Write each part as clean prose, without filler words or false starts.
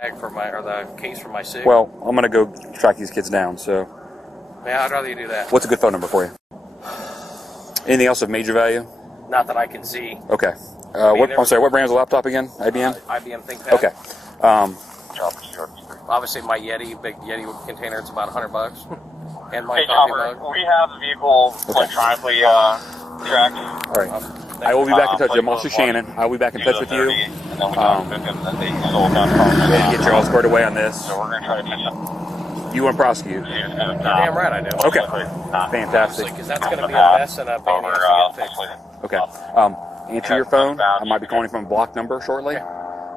Bag for my, or the case for my SIG. Well, I'm gonna go track these kids down. So, yeah, I'd rather you do that. What's a good phone number for you? Anything else of major value? Not that I can see. Okay. I'm sorry. What brand is the laptop again? IBM. IBM ThinkPad. Okay. Obviously, my Yeti, big Yeti container, it's about $100. And my Hey, coffee Chopper, mug. we have the vehicle electronically tracked. All right. I will be back in touch with you. I'm Officer Shannon. I will be back in touch with you. And get you all squared away on this. So we're going to try to catch up. You want to prosecute? You're damn right I do. Okay. Fantastic. Because that's going to be a mess and a pain in the ass to get fixed. Okay. Answer your phone. I might be calling you from a block number shortly.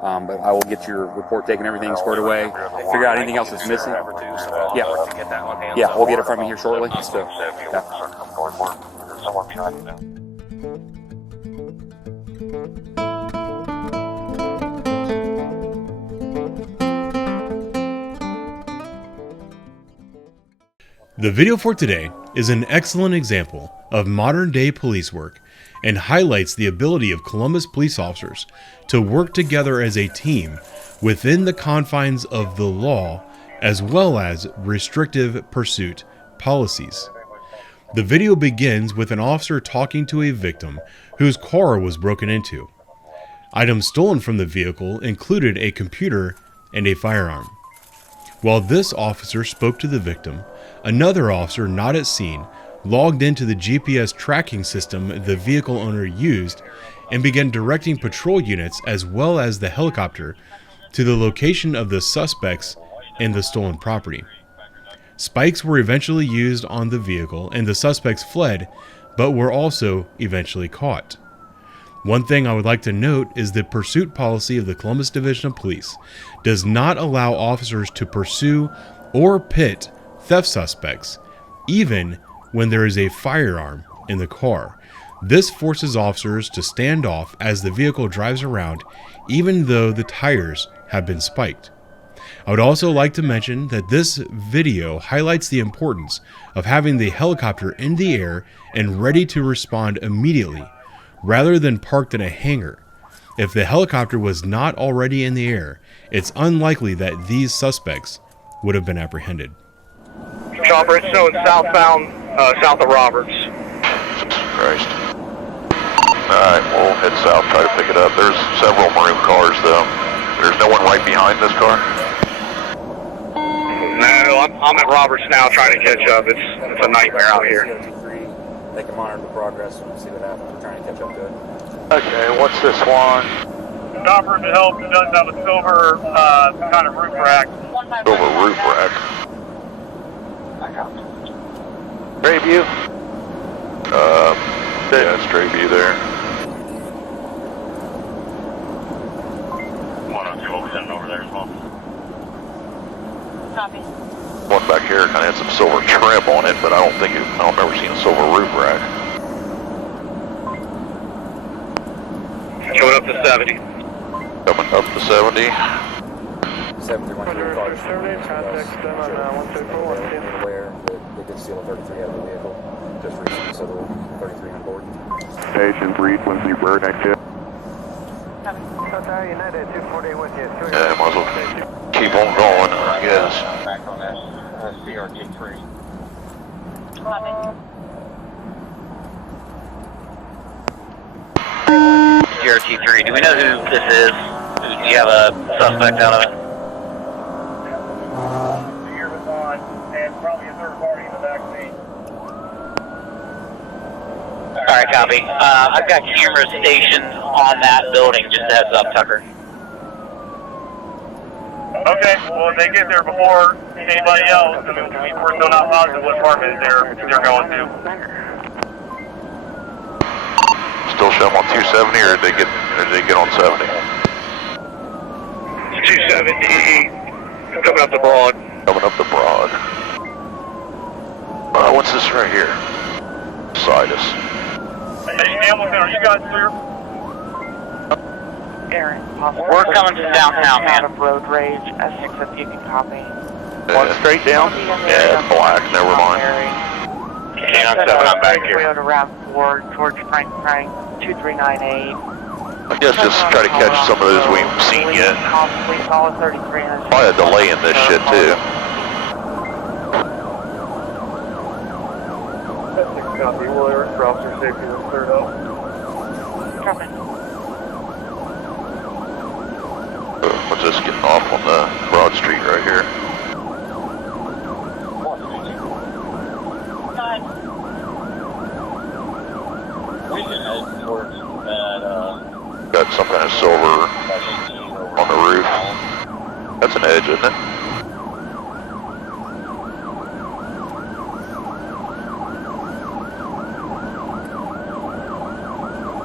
But I will get your report taken, everything squared away. Figure out anything else that's missing. Yeah, we'll get it from you here shortly. So, The video for today is an excellent example of modern-day police work and highlights the ability of Columbus police officers to work together as a team within the confines of the law as well as restrictive pursuit policies. The video begins with an officer talking to a victim whose car was broken into. Items stolen from the vehicle included a computer and a firearm. While this officer spoke to the victim, another officer not at scene logged into the GPS tracking system the vehicle owner used and began directing patrol units as well as the helicopter to the location of the suspects and the stolen property. Spikes were eventually used on the vehicle and the suspects fled, but were also eventually caught. One thing I would like to note is the pursuit policy of the Columbus Division of Police does not allow officers to pursue or pit theft suspects, even when there is a firearm in the car. This forces officers to stand off as the vehicle drives around, even though the tires have been spiked. I would also like to mention that this video highlights the importance of having the helicopter in the air and ready to respond immediately, rather than parked in a hangar. If the helicopter was not already in the air, it's unlikely that these suspects would have been apprehended. Chopper, it's showing southbound, south of Roberts. Christ. Alright, we'll head south, try to pick it up. There's several maroon cars though. There's no one right behind this car? No, I'm at Roberts now trying to catch up. It's a nightmare out here. They can monitor the progress and see what happens. We're trying to catch up to it. Okay, what's this one? Chopper to help does have a silver kind of roof rack. Silver roof rack. Grayview? Yeah, it's Grayview there. 102, what we sending over there as well? Copy. One back here kind of had some silver trim on it, but I don't remember seeing a silver roof rack. Coming up to 70. Coming up to 70. 7313 cars. Contact them on 134. Aware that they did steal a 33 out of the vehicle just recently, so they're 33 on board. Station 320 bird next shift. Yeah, might as well keep on going, I guess. Back on that CRT3. CRT3, do we know who this is? Do you have a suspect out of it? And probably a third party in the back seat. Alright, copy. I've got cameras stationed on that building, just a heads up, Tucker. Okay, well, if they get there before anybody else, I mean, we're still not positive what apartment they're going to. Still show them on 270, or did they get on 70? 270, coming up the Broad. Coming up the Broad. What's this right here? Sidus. Hey, Hamilton, are you guys clear? Aaron, We're coming to downtown, man. Out of road rage, S6 if you can copy. One straight down? Yeah, black, never mind. Hang on, 7, I'm back here. Toyota RAV4, George Frank 2398. I guess just try to catch some of those we haven't seen yet. Probably a delay in this shit too. Copy, Willer, officer safety was cleared up. What's this getting off on the Broad Street right here? We can head towards that, Got some kind of silver on the roof. That's an edge, isn't it?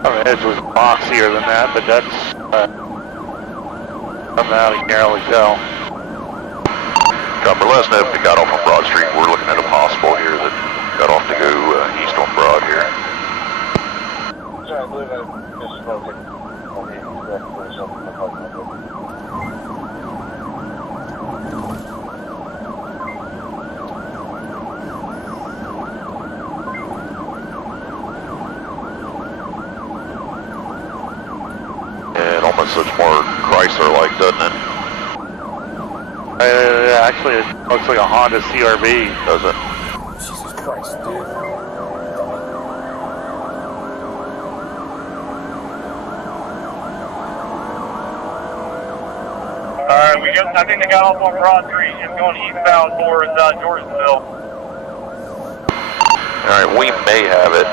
Our edge was boxier than that, but that's something out of here, we tell. Copper, let us know if they got off on Broad Street. We're looking at a possible here that got off to go east on Broad here. sorry, I believe I misspoke it. It almost looks more Chrysler-like, doesn't it? Actually, it looks like a Honda CRV. Does it? Jesus Christ, dude. Alright, I think they got off on Broad Street. It's going eastbound towards Georgesville. Alright, we may have it.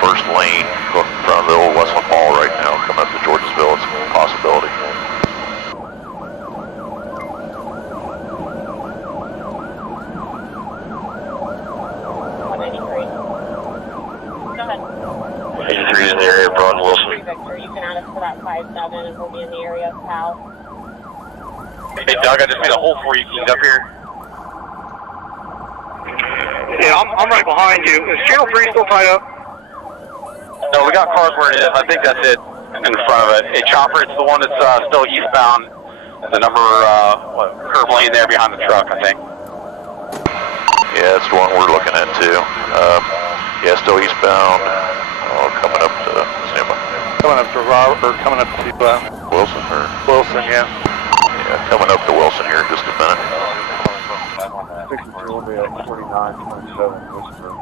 First lane going in front of the old Westland Mall right now, coming up to Georgesville. It's a possibility. Go ahead. 83 in the area, Broad and Wilson. Victor, you can add us to that 5-7 and we'll be in the area of Pal. Hey Doug, I just made a hole for you. Can you get up here? Yeah, I'm right behind you. Is Channel 3 still tied up? No, we got cars where it is. I think that's it in front of it. Hey, Chopper, it's the one that's still eastbound. The number, curb lane there behind the truck, I think. Yeah, that's the one we're looking at too. Yeah, still eastbound. Oh, coming up to Coming up to Robert, or coming up to Wilson, or Wilson, yeah. yeah, coming up to Wilson here in just a minute. 63 will be at 4927 Whisper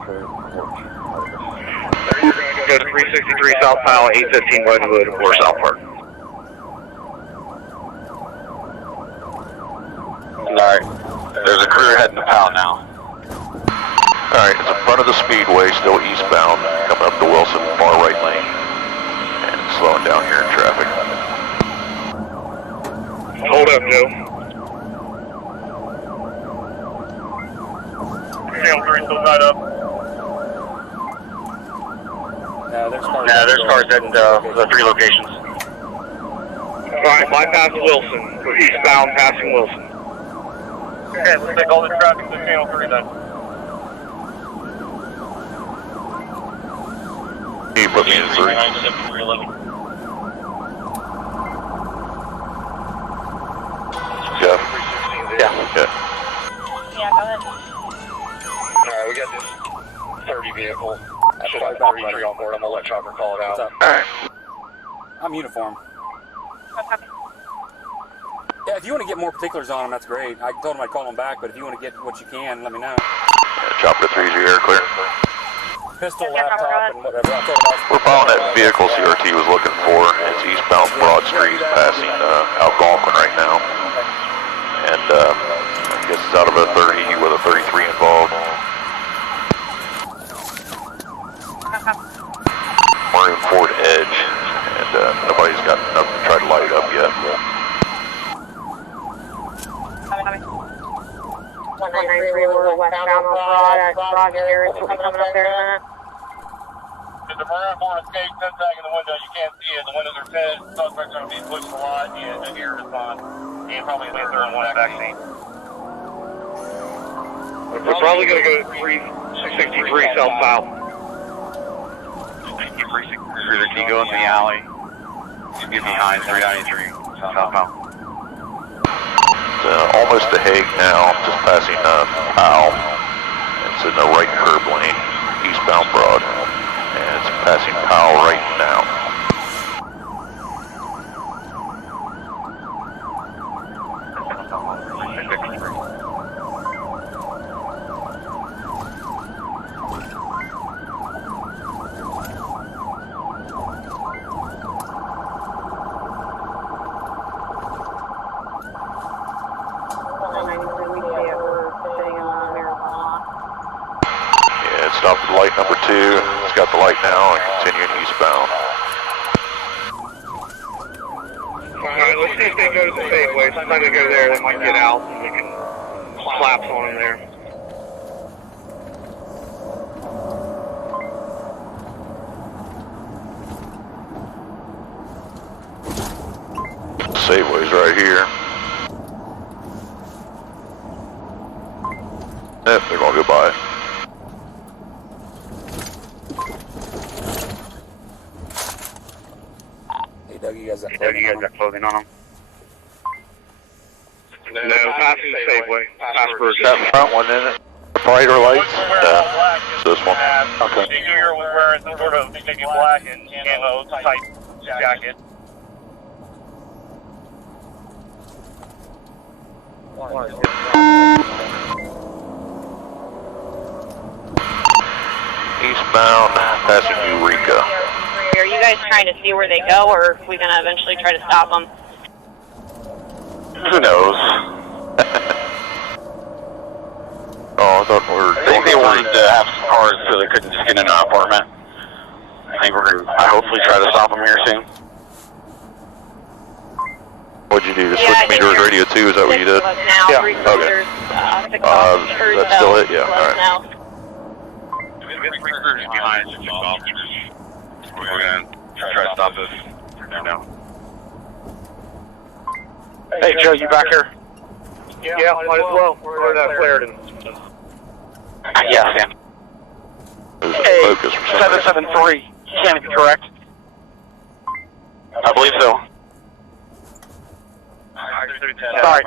Go to 363 South Powell, 815 Redwood, or South Park. Alright. There's a crew heading to Powell now. Alright, it's in front of the Speedway, still eastbound, coming up to Wilson, far right lane. And it's slowing down here in traffic. Hold up, Joe. Channel 3 still tied up. There's cars heading to the 3 locations. Alright, bypass Wilson. We're eastbound passing Wilson. Okay, let's take all the traffic to Channel 3 then. He put me in 3. Jeff? Yeah. Yeah. Yeah, go ahead. Alright, we got this 30 vehicle. I should have 33 on board. I'm gonna let Chopper call it out. Alright. I'm uniform. Okay. Yeah, if you want to get more particulars on them, that's great. I told him I'd call him back, but if you want to get what you can, let me know. Yeah, Chopper 3's your air clear. Pistol, Okay, laptop, and whatever. I told him I was... We're following that vehicle CRT was looking for. It's eastbound Broad Street, passing Algonquin right now. And I guess it's out of a 30 with a 33 involved. Maroon Ford Edge, and nobody's got enough to try to light it up yet. 193, we're westbound on Broad at Broad Garage. We're coming up there in a minute. Did the Maroon Ford escape? Sits back in the window. You can't see it. The windows are tinted. Suspect's going to be pushed a lot. Yeah, the ear is on. And probably at least they're in one backseat. We're probably going to go to 363 South Powell. 363, can you go in the alley? You get behind 393, South Powell. Almost to Hague now, just passing Powell. It's in the right curb lane, eastbound Broad. And it's passing Powell right now. Yeah, it stopped at light number 2. It's got the light now and continuing eastbound. Alright, let's see if they go to the Safeway. Sometimes they go there, they might get out and we can collapse on them there. Safeway's right here. They're gonna go by. Hey Doug, you guys got clothing on them? No, past the Safeway. Past Burger. That front one, isn't it? Brighter lights? Yeah. It's this one. Okay. The gear was wearing some sort of maybe black and camo type jacket. Eastbound, passing Eureka. Are you guys trying to see where they go, or are we going to eventually try to stop them? Who knows? Oh, I thought we were. I think they wanted to have some cars so they couldn't just get in an apartment. I think we're going to hopefully try to stop them here soon. What'd you do? Just switch me to radio 2? Is that what you did? Yeah. Okay. That's still it? Yeah. All right. Behind, we're going to try to stop this now. Hey Joe, you back here? Yeah, might as well. We're that flared and... Yeah, Sam. Hey, focus for some reason. 773. Can it be correct? I believe so. Sorry.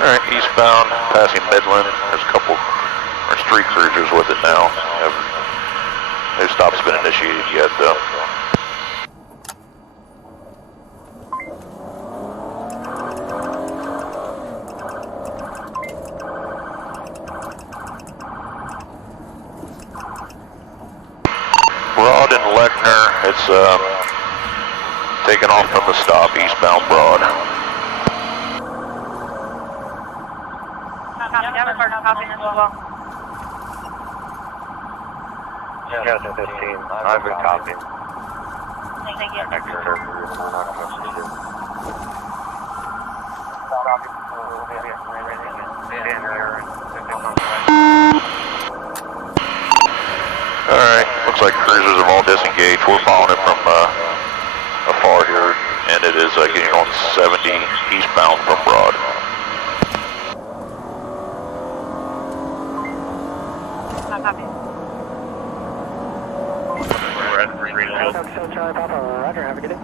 Alright, eastbound, passing Midland. There's a couple, or street cruisers with it now. No stop's been initiated yet, though. Broad and Lechner, it's taken off from the stop, eastbound Broad. Yeah, 15. I've been copying. Thank you. Alright, looks like cruisers have all disengaged. We're following it from afar here, and it is getting on 70 eastbound from Broad. We're at 3 Charlie Papa, Roger, have a good day.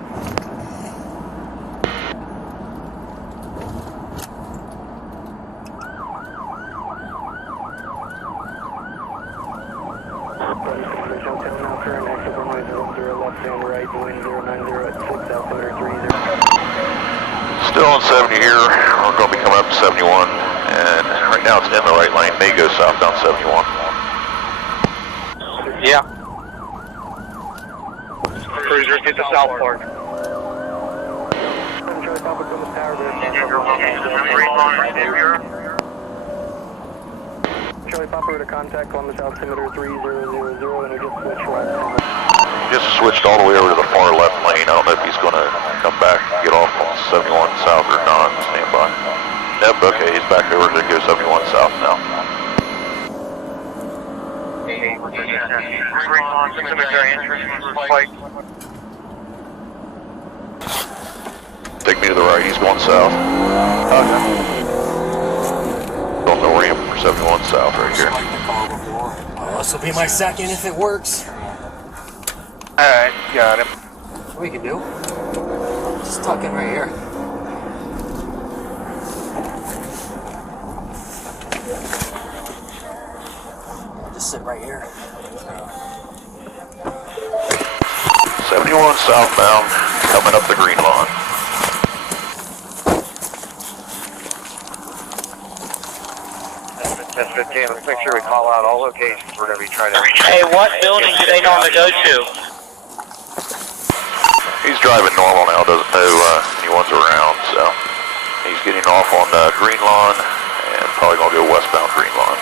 Still on 70 here. We're going to be coming up to 71, and right now it's in the right lane. May go southbound 71. Yeah. Cruisers, get the south part. Charlie Papa to contact Columbus altimeter 3000, and it just switched right. Just switched all the way over to the far left lane. I don't know if he's going to come back and get off on 71 south or not. Stand by. Yep, okay, he's back over to go 71 south now. Take me to the right, he's going south. Don't know where I am for 71 south right here. Well, this will be my second if it works. Alright, got him. What we can do? Just tuck in right here. sit right here. 71 southbound, coming up the green lawn. That's 15. Let's make sure we call out all locations. We're going to be trying to reach. Hey, what building do they normally go to? He's driving normal now, doesn't know anyone's around, so he's getting off on the green lawn and probably going to go westbound green lawn.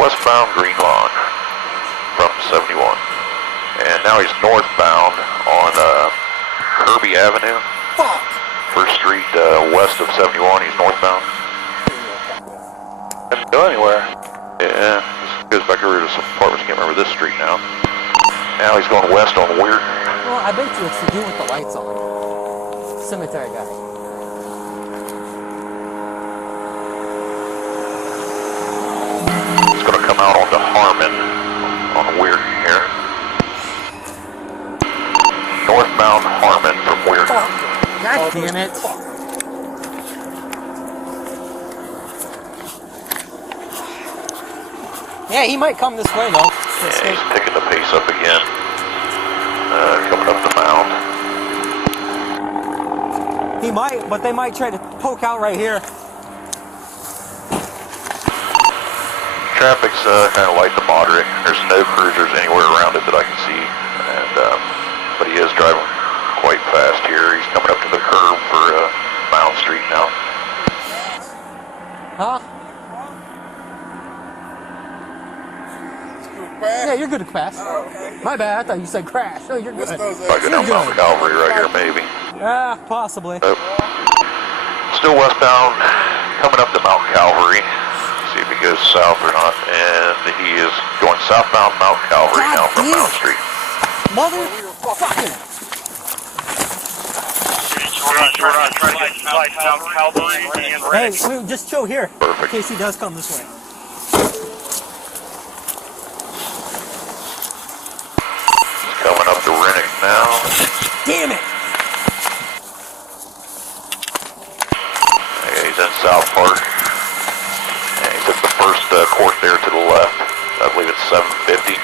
Westbound green lawn from 71. And now he's northbound on Kirby Avenue. First Street west of 71, he's northbound. Doesn't go anywhere. Yeah, this goes back over to some apartments, can't remember this street now. Now he's going west on Weird. Well, I bet you it's to do with the lights on. Cemetery guy. He's going to come out onto Harmon on Weird here. Northbound Harmon from Weird. God damn it. Yeah, he might come this way though. Yeah, he's picking the pace up again. Coming up the mound. He might, but they might try to poke out right here. Traffic's kind of light to moderate. There's no cruisers anywhere around it that I can see, and but he is driving quite fast here. He's coming up to the curb for Mound Street now. Huh? Yeah, you're good at crash. Oh, okay. My bad, I thought you said crash. No, you're good. I go down Mount Calvary right here, maybe. Possibly. Still westbound, coming up to Mount Calvary. See if he goes south or not. And he is going southbound Mount Calvary now from Mount Street. Motherfucking. We're not trying to get Mount Calvary. Hey, we just chill here. Perfect. In case he does come this way. Coming up to Rennick now. Damn it! Yeah, he's in South Park. And he took the first court there to the left. I believe it's 750.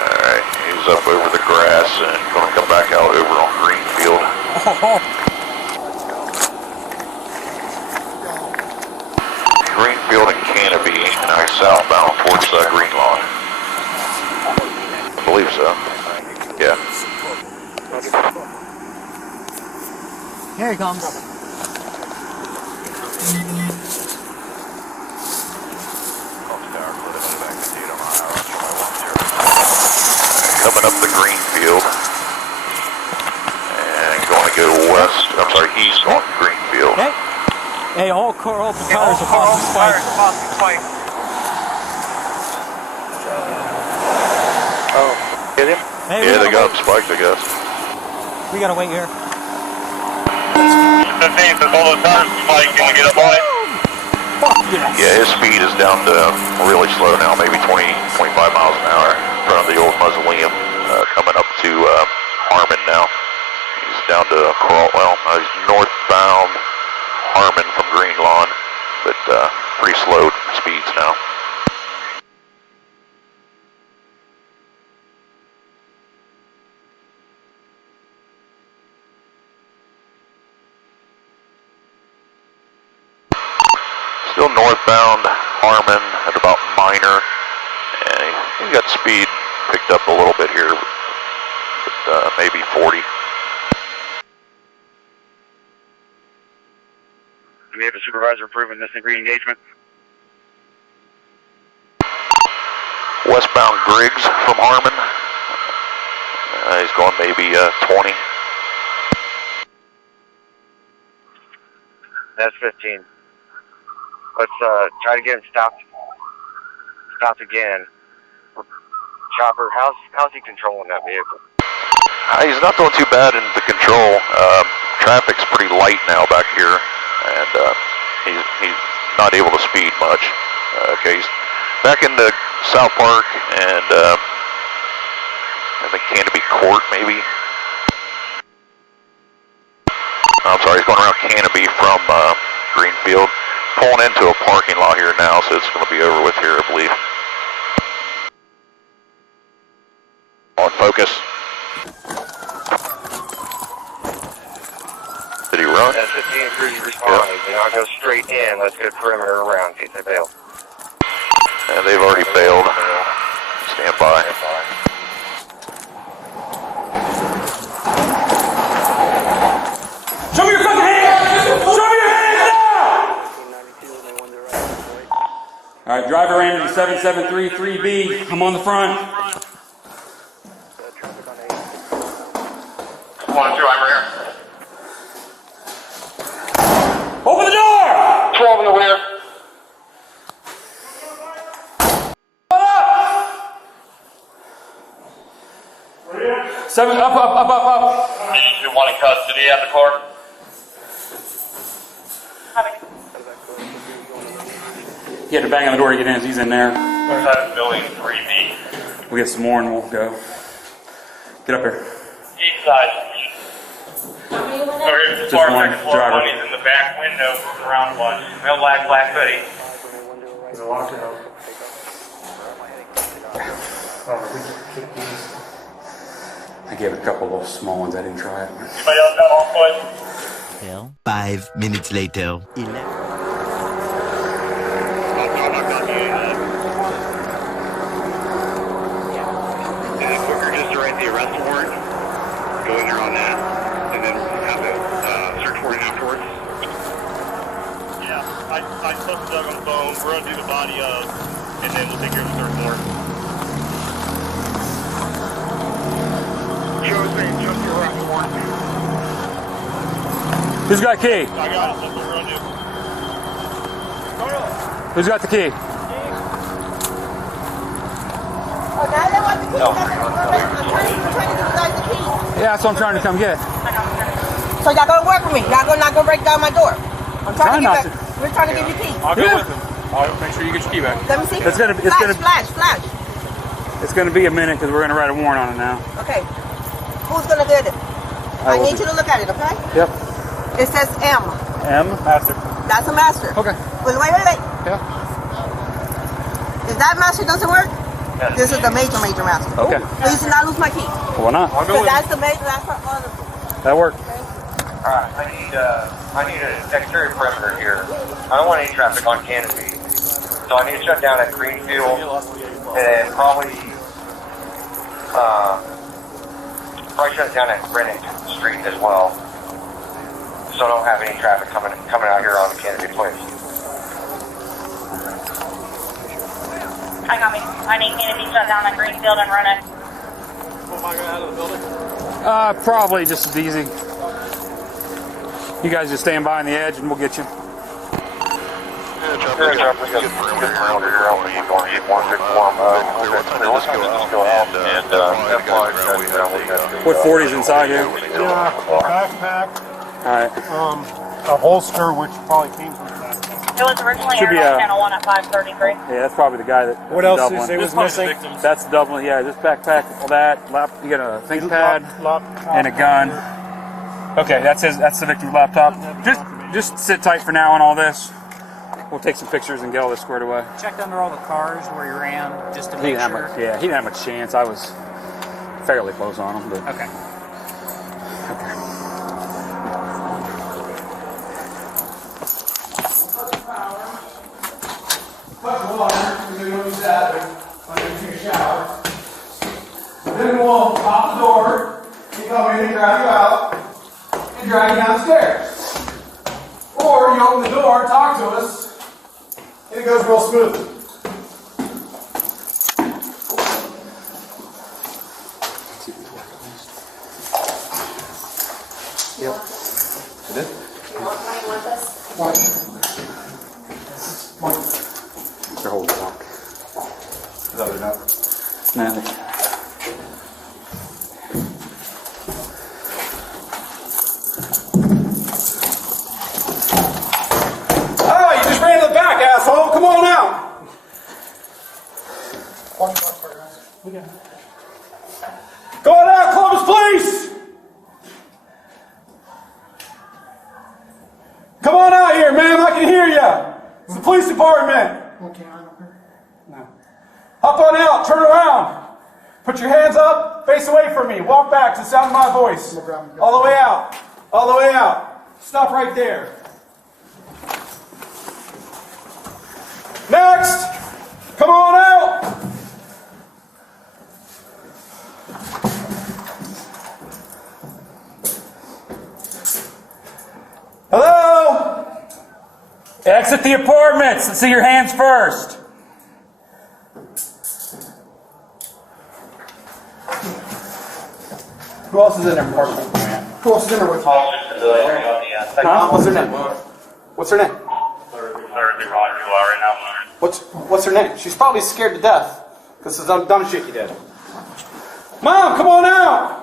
Alright, he's up over the grass and going to come back out over on Greenfield. Greenfield and Canopy, and I southbound towards Green Lawn. I believe so. Yeah. Here he comes. Coming up the Greenfield. And going to go west, I'm sorry, east on Greenfield. Hey, all cars are crossing Spike. Oh, get him? Hey, Yeah, they got him spiked, I guess. We gotta wait here. 15, so all those tires spiked, can we get up on it? Fuck yes. Yeah, his speed is down to really slow now, maybe 20, 25 miles an hour in front of the old mausoleum. Coming up to Harmon now. He's down to he's northbound Harmon from Green Lawn, but pretty slow speeds now. Still northbound Harmon at about Minor, and he got speed picked up a little bit here, but maybe 40. Do we have a supervisor approving this re-engagement? Westbound Griggs from Harmon. He's going maybe 20. That's 15. Let's try to get him stopped. Stopped again. Chopper, how's he controlling that vehicle? He's not doing too bad in the control. Traffic's pretty light now back here, and he's not able to speed much. Okay, he's back into South Park and I think Canopy Court, maybe. I'm sorry, he's going around Canopy from Greenfield. Pulling into a parking lot here now, so it's going to be over with here, I believe. On focus. Did he run? That's 15 cruise responding. Do not go straight in. Let's go perimeter around in case they bail. And they've already bailed. Stand by. Show me your fucking hands! Show me your hands now! All right, driver ran into 7733B. I'm on the front. 1-2, I'm rear. Open the door! 12 in the rear. Seven, up. You want in custody at the car? He had to bang on the door to get in. He's in there. That's building 3B. We'll get some more and we'll go. Get up here. East side. Here's the Just car, one second floor, driver. one. He's in the back window, moving around one. No black hoodie. I gave a couple little small ones. I didn't try it. Anybody else got on foot? 5 minutes later. Quicker just to write the arrest warrant. Go in there on that, and then have the search warrant afterwards. Yeah, I spoke to Doug on the phone. We're going to do the body of, and then we'll take care of the search warrant. Show us your arrest warrant. Who's got key? I got it. That's what we're going to do. Who's got the key? Yeah, that's what I'm trying to come get. So y'all gonna work with me? Y'all not gonna break down my door? I'm trying to give you. We're trying to give you key. I'll go with him. I'll make sure you get your key back. Let me see. Flash. It's gonna be a minute because we're gonna write a warrant on it now. Okay. Who's gonna get it? I need you to look at it, okay? Yep. It says M. M. Master. That's a master. Okay. Wait. Yeah. If that master doesn't work, this is the major master. Okay. Please do not lose my key. Why not? Because that's the major. That's for all of them. That worked. Alright, I need an exterior perimeter here. I don't want any traffic on Canopy. So I need to shut down at Greenfield and probably shut it down at Greenwich Street as well. So I don't have any traffic coming out here on the Canopy Place. I got me. I need Canopy shut down at Greenfield and run it. Am I going out of the building? Probably just as easy. You guys just stand by on the edge and we'll get you. What 40's inside here? Yeah, backpack. Alright. A holster, which probably came from the backpack. It was originally Should be Airline Channel 1 at 533. Yeah, that's probably the guy that. What else did you Dublin. say was missing? That's Dublin. Yeah, this backpack, all that. You got a ThinkPad and a gun. Okay, that's his. That's the victim's laptop. Just sit tight for now on all this. We'll take some pictures and get all this squared away. Checked under all the cars where you ran, just to He make didn't sure. have much. Yeah, he didn't have much chance. I was fairly close on him, but Okay. Then we'll pop the door, you come in and grab you out, and drag you downstairs. Or you open the door, talk to us, and it goes real smoothly. Yep. It is? What? They're holding the lock. No, they're not. No. Oh, you just ran to the back, asshole. Come on out. Going out, Columbus Police! Come on out here, ma'am. I can hear you. It's the police department. Okay, I don't care. No. Hop on out. Turn around. Put your hands up. Face away from me. Walk back to the sound of my voice. All the way out. All the way out. Stop right there. Next. Come on out. Hello? Exit the apartments. Let's see your hands first. Who else is in their apartment? Who else is in there with you? Huh? What's her name? What's her name? What's her name? She's probably scared to death because of some dumb shit you did. Mom, come on out!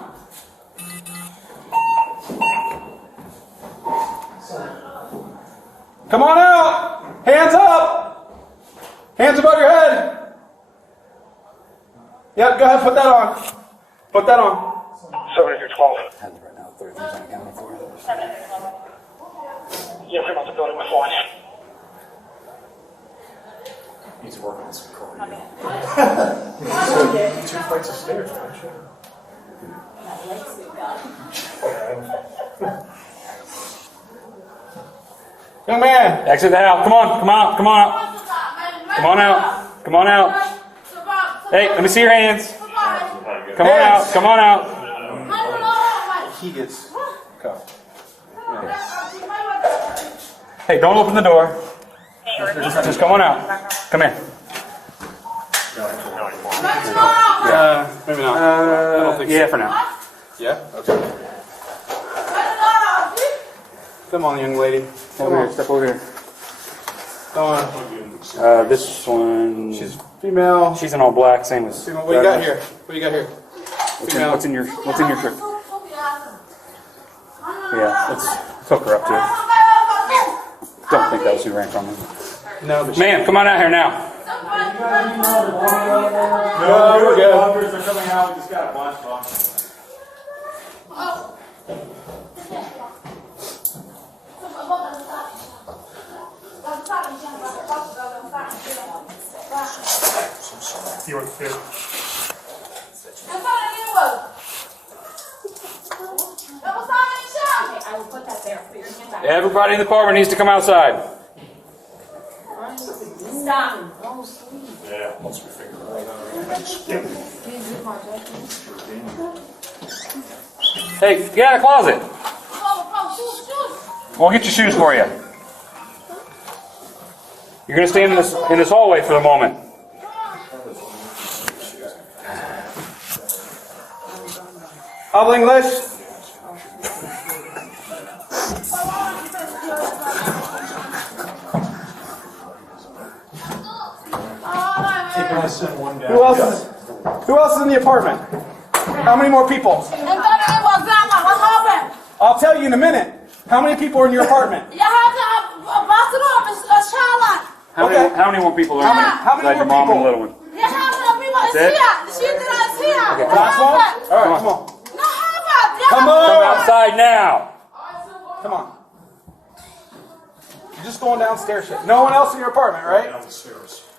Come on out! Hands up! Hands above your head! Yep, go ahead, put that on. Put that on. 7312. Yeah, came out the building with one. He's working on some car. 2 flights of stairs, don't you? Young man! Exit the house. Come on, come on, come on out. Come on out. Come on out. Hey, let me see your hands. Come on out. Come on out. He gets cuffed. Hey, don't open the door. Just come on out. Come here. Maybe not. I don't think Yeah, so. for now. Yeah? Okay. Come on, young lady. Over here. Step over here. Come on. This one. She's female. She's in all black. Same as. Female. What do you got here? What do you got here? What's in your shirt? Yeah, let's hook her up to it. Don't think that was who ran from me. No, but Ma'am, come on out here now. No, we're good. They're coming out. We just got a bunch box. See what to do. I will put that there for your hand back. Everybody in the apartment needs to come outside. Stop. Yeah, once we figure it out. Hey, get out of the closet. We'll get your shoes for you. You're going to stay in this hallway for the moment. All English? Who else is in the apartment? How many more people? I'll tell you in a minute. How many people are in your apartment? How many more people are in there? How many Besides more your mom and people? little one? Okay, last one? All right, come on. Come Come on. outside now. Come on. You're just going downstairs. Shit. No one else in your apartment, right?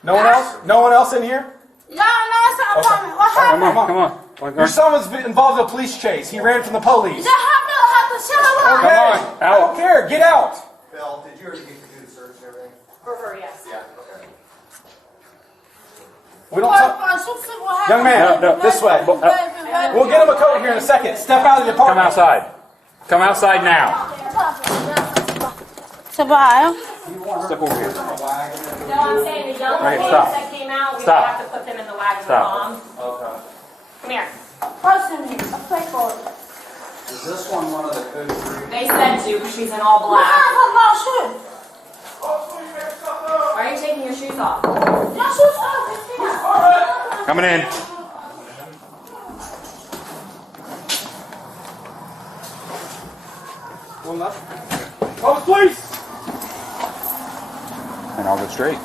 No one else? No one else in here? Come on, come on. Your son was involved in a police chase. He ran from the police. Okay. Come on, I don't care. Get out. Bill, did you already get to do the search and everything? For her, yes. Yeah, okay. We don't talk. Young man, this way. We'll get him a coat here in a second. Step out of the apartment. Come outside. Come outside now. Step over here. No, I'm saying the young Right, ladies stop. that came out, we Stop. have to put them in the wagon Stop. with mom. Okay. Come here. Is this one of the code three? They said to, she's in all black. Are you taking your shoes off? Coming in. One left. Oh, please. And I'll go straight.